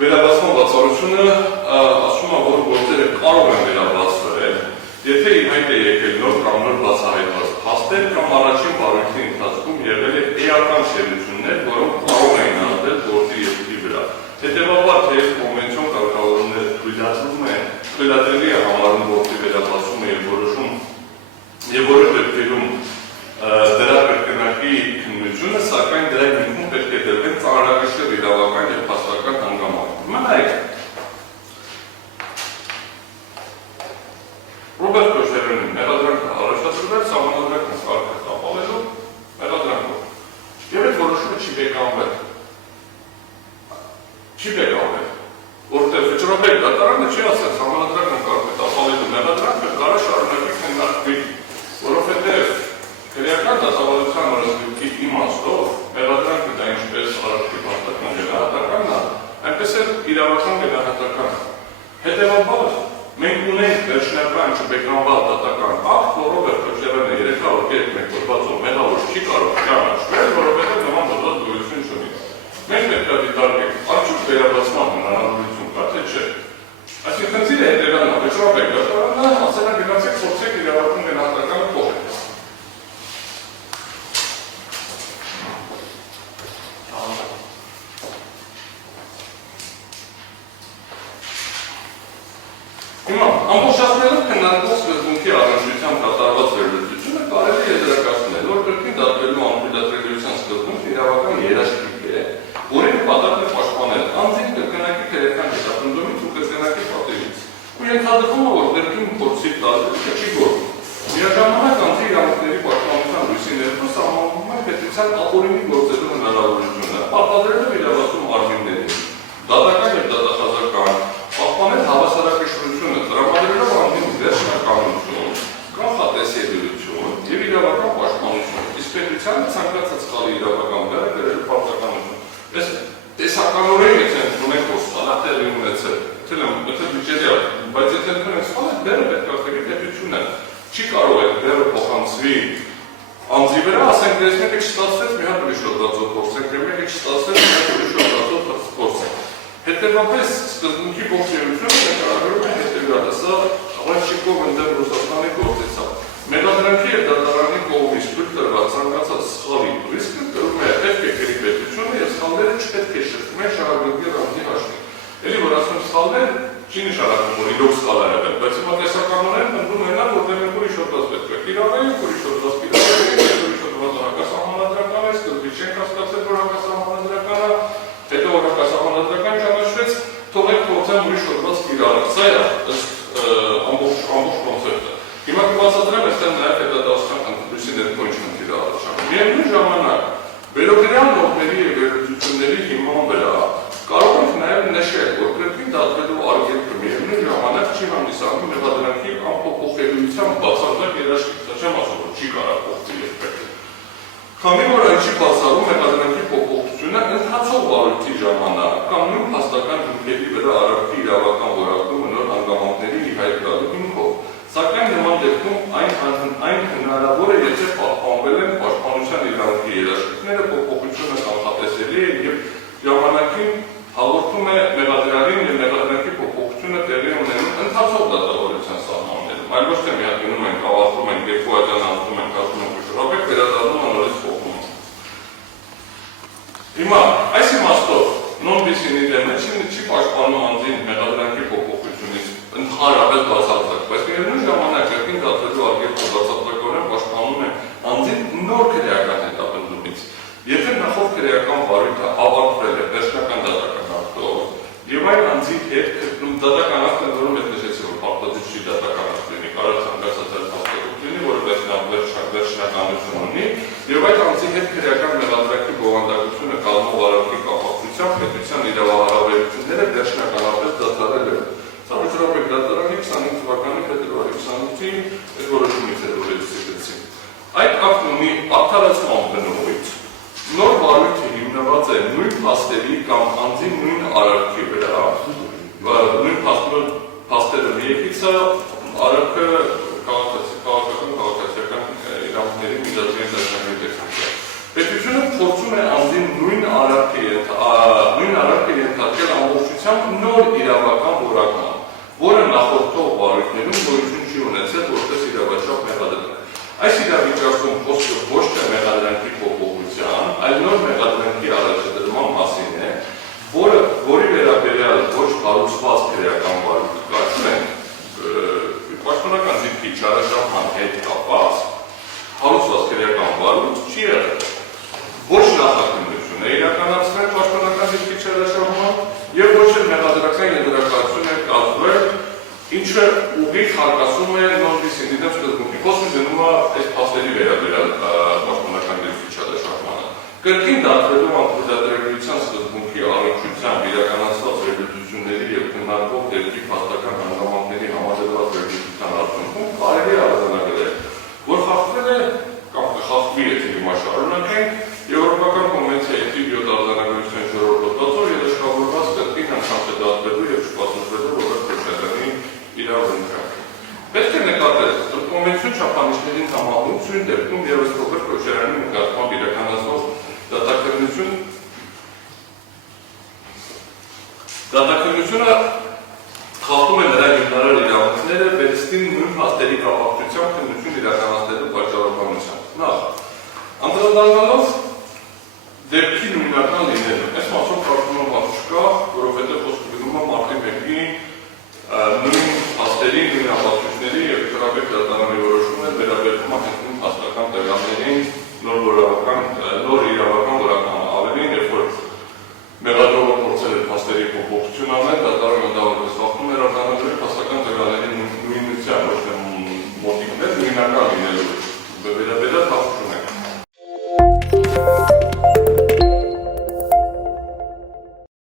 Վերաբացման բացառությունը ասում է, որ գործերը կարող են վերաբացվել, եթե ի հայտ է եկել նոր կամ նոր բացահայտված փաստեր կամ առաջին վարույթի ընթացքում եղել է էական շերություններ, որոնք կարող էին ազդել գործի ելքի վրա։ Հետևաբար, թեև կոնվենցիոն կարգավորումները թույլատրում են, թույլատրելի է համարում գործի վերաբացումը եւ որոշ դեպքերում դրա կրկնակի քննությունը, սակայն դրա հիմքում պետք է դրվեն ծանրակշիռ իրավական եւ փաստական հանգամանքներ։ Մնայք Ռոբերտ Քոշերյանի մեղադրանքը առաջացրվել սահմանադրական կարգը ապավելու մեղադրանքով։ Եվ այդ որոշումը չի բեկանվել։ Որտեղ վճռաբեր դատարանը չի ասել սահմանադրական կարգը ապավելու մեղադրանքը կարա շարունակի քննարկվի, որովհետև քրեական դատավարության օրենսգրքի իմաստով մեղադրանքը դա ինչպես արարքի փաստական գնահատականն է, այնպես էլ իրավական գնահատական։ Հետևաբար մենք ունենք վերջնական չբեկնաբար դատական ակտ, որով Քոշերյանը 301 կոչվածով մեղավոր չի կարող ճանաչվել, որովհետև նման դատված գոյություն չունի։ Մենք պետք է դիտարկենք, արդյոք վերաբացման հնարավորություն կա, թե չէ։ Այսինքն խնդիրը հետևյալն է, վճռաբեր դատարանը ասել է գնացեք փորձեք իրավական գնահատականը փոխել։ Հիմա, ամբողջացնելով քննարկող սկզբունքի առնչությամբ կատարված վերլուծությունը կարելի է դրակացնել, որ կրկին դատվելու անթույլատրելիության սկզբունքը իրավական երաշխիք է, որի նպատակն է պաշտպանել անձին կրկնակի քրեական հետապնդումից ու կրկնակի պատերից, ու ենթադրվում է, որ կրկին փորձի տարբերակը չի գործում։ Միաժամանակ անձի իրավունքների պաշտպանության լույսի ներքո սահմանվում է պետության ապօրինի գործելու հնարավորությունը, պարտադրելով իրավասում արժանիներին, դատական եւ դատախազական, պահպանել հավասարակշռությունը, տրամադրելով անձին վերջնականություն, կանխատեսելիություն եւ իրավական պաշտպանություն, իսկ պետությանը ցանկացած սխալի իրավական վրա գրելու պարտականություն։ Այս տեսականորեն եթե ունենք որ սխալը տեղի ունեցել, եթե բյուջետի բայց եթե ունենք սխալը, դերը պետք է պետությունը չի կարող է դերը փոխանցվի անձի վրա, ասենք դες մեկը չստացվեց, մի հատ ուրիշ օդվածով փորձենք, մեկը չստացվեց, մի հատ ուրիշ օդվածով փորձենք։ Հետևաբար սկզբունքի ողջերությունը նկարագրում է հետևյալը, սա Ռաշիկով ընդդեմ Ռուսաստանի գործից է։ Մեղադրանքի եւ դատարանի կողմից թույլ տրված ցանկացած սխալի ռիսկը կրում է պետք է քրի պետությունը եւ սխալները չպետք է շրջվեն շահագրգիռ անձի հաշվին։ Էլի որ ասում սխալներ չի նշանակում որ իրոք սխալ է եղել, բայց հիմա տեսականորեն ընդդում են նա որ դեռ ուրիշ օդված պետք է կիրառել, ուրիշ օդված կիրառել, ուրիշ օդված հակասահմանադրական է, սկզբից չենք հասկացել որ հակասահմանադրական է, հետո որ հակասահմանադրական ճանաչվեց, թողեք փորձեն ուրիշ օդված կիրառել։ Սա է ամբողջ կոնցեպտը։ Հիմա կբացատրեմ այստեղ նաև հետադարձության ընդդիմության ներքո ինչ խնդիր է առաջանում։ Միևնույն ժամանակ վերոգրյալ նորմերի եւ վերլուծությունների հիման վրա կարող ենք նաև նշել, որ կրկին դատվելու արգելքը միևնույն ժամանակ չի հանդիսանում մեղադրանքի անփոփոխելիության բացարձակ երաշխիք, դա չեմ ասում, որ չի կարող փոխվել երբեք։ Քանի որ այն չի բացառում մեղադրանքի փոփոխությունը ընթացող վարույթի ժամանակ կամ նույն փաստական հիմքերի վրա արարքի իրավական որակումը նոր հանգամանքների ի հայտ գալու հիմքով, սակայն նման դեպքում այն հնարավոր է, եթե պահպանվել են պաշտպանության իրավունքի երաշխիքները, փոփոխությունը կանխատեսելի է եւ ժամանակին հաղորդում է մեղադրալին եւ մեղադրանքի փոփոխությունը տեղի ունենում ընթացող դատավարության սահմաններում։ Այլ ոչ թե միակ գնում ենք, ավարտում ենք, երկու ատյան անցնում ենք, ասում ենք ուշադրեք, վերադառնում անորից փոխում։ Հիմա այս իմաստով նոն-բիսինի դեմը չի պաշտպանում անձին մեղադրանքի փոփոխությունից ընդհանրապես բացարձակ, բայց միևնույն ժամանակ կրկին դատվելու արգելքը բացարձակորեն պաշտպանում է անձին նոր քրեական հետապնդումից։ Եթե նախորդ քրեական վարույթը ավարտվել է վերջնական դատական ակտով եւ այն անձի հետ քրտում դատական ակտը, որում հետ նշեցի, որ պարտադիր չի դատական ակտ լինի, կարող ցանկացած այլ հաստատություն լինի, որը վերջնականություն ունի, եւ այդ անձի հետ քրեական մեղադրանքի բովանդակությունը կազմող արարքի կապակցությամբ պետության իրավահարաբերությունները վերջնականապես դադարել են։ Սա վճռաբեր դատարանի 25 թվականի փետրվարի 28-ին այս որոշումից հետո վերցրեցին։ Այդ ակտն ունի արդարացման բնույթ, նոր վարույթը հիմնված է նույն փաստերի կամ անձի նույն արարքի վրա, նույն փաստերը միևնույնը արարքը քաղաքական իրավունքների միջազգային դաշնակցի տեսքով։ Պետությունը փորձում է անձին նույն արարքը ենթարկել ամբողջությամբ կապակցությամբ նոր իրավական որակման, որը նախորդող վարույթներում գոյություն չի ունեցել որպես իրավաչափ մեղադրանք։ Այս իրավիճակում խոսքը ոչ թե մեղադրանքի փոփոխության, այլ նոր մեղադրանքի առաջադրման մասին է, որի վերաբերյալ ոչ կառուցված քրեական վարույթ կարծում ենք պաշտոնական դիրքի չարաշահման հետ կապված հարուցված քրեական վարույթ չի եղել։ Ոչ նախաքննություն է իրականացվել պաշտոնական դիրքի չարաշահման եւ ոչ էլ մեղադրական եզրակացություն է կազմվել, ինչը ուղիղ հարկասում է նոն-դիսիդենտ սկզբունքի։ Խոսքը գնում է այս փաստերի վերաբերյալ պաշտոնական դիրքի չարաշահմանը։ Կրկին դատվելու անփոփոխության սկզբունքի առնչությամբ իրականացված վերլուծությունների եւ քննարկող դեպքի փաստական հանգամանքների համաձայնված վերլուծության արդյունքում կարելի է արձանագրել, որ խախտվել է կամ կխախտվի, եթե հիմա շարունակենք, Եվրոպական կոնվենցիայի թիվ 7 արձանագրության 4-րդ հոդվածով երաշխավորված կրկին անգամ չդատվելու եւ չպասնվելու որոշ փոխանականի իրավունքներ։ Պետք է նկատել, որ կոնվենցիոն չափանիշներին համահունչ ցույց դեպքում եւս փոքր քոչարանի նկատմամբ իրականացվող դատաքննությունը խախտում է նրա հիմնարար իրավունքները վերստին նույն փաստերի կապակցությամբ քննություն իրականացնելու պատճառաբանությամբ։ Նախ, անդրադառնալով դեպքի նույնական լինելը, այս մասով կարծում եմ բան չկա, որովհետև խոսքը գնում է մարտի 1-ի նույն փաստերի, նույն ապացույցների եւ քրագետ դատարանի որոշումներ վերաբերվում են նույն փաստական տեղանքներին, նոր իրավական որակման ավելին, երբ որ մեղադրողը փորձել է փաստերի փոփոխություն անել, դատարանը դա որպես խախտում էր արձանագրել փաստական տեղանքների նույնության, ոչ թե մոտիկներ նույնական լինելու վերաբերյալ